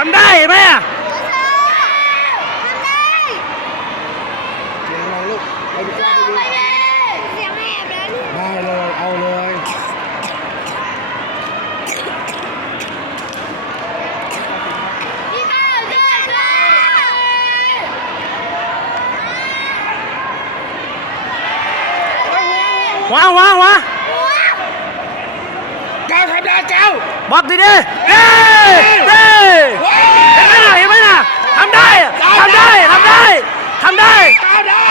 ทำได้ไหมอะเสียงอะไรลูกเอาดีกว่าไปดูเสียงแหบแล้วนี่ได้เลย เอาเลย ว้าววยด้ววางวาวางก้าวทำได้เจ้าบอกดีดิเด้เด้ เห็นไหมน่ะเห็นไหมน่ะทำได้อะทำได้ทำได้ทำได้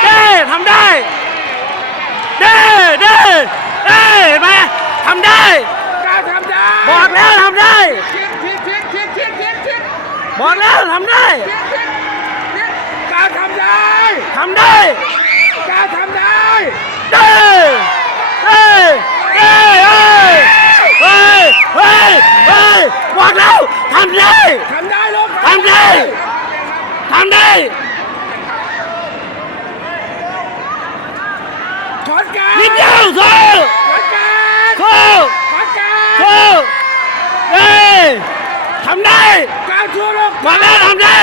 เด้ทำได้เด้เด้เด้เห็นไหมทำได้ ก้าวทำได้บอกแล้วทำได้ทิศทิศทิศทิศทิศทิศทิศบอกแล้วทำได้ทิศทิศทิศก้าวทำได้ทำได้ก้าวทำได้เด้เด้เด้เฮ้ยเฮ้ยเฮ้ยเฮ้ยบอกแล้วทำได้ ทำได้ลูกทำได้ทำได้ขอนการนิดเดียวสู้ขอนการสู้ขอนการสู้เฮ้ยทำได้ก้าวชั่วลูกบอกแล้วทำได้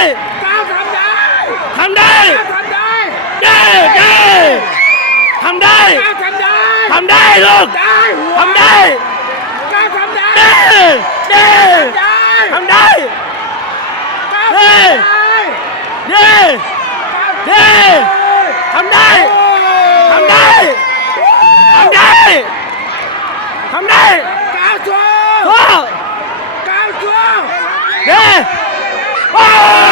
ก้าวทำได้ทำได้ก้าวทำได้เด้เด้ทำได้ก้าวทำได้ทำได้ลูกได้หัวทำได้ ก้าวทำได้ เด้เด้ ได้ทำได้ก้าวเฮ้ทำได้ยเด้เ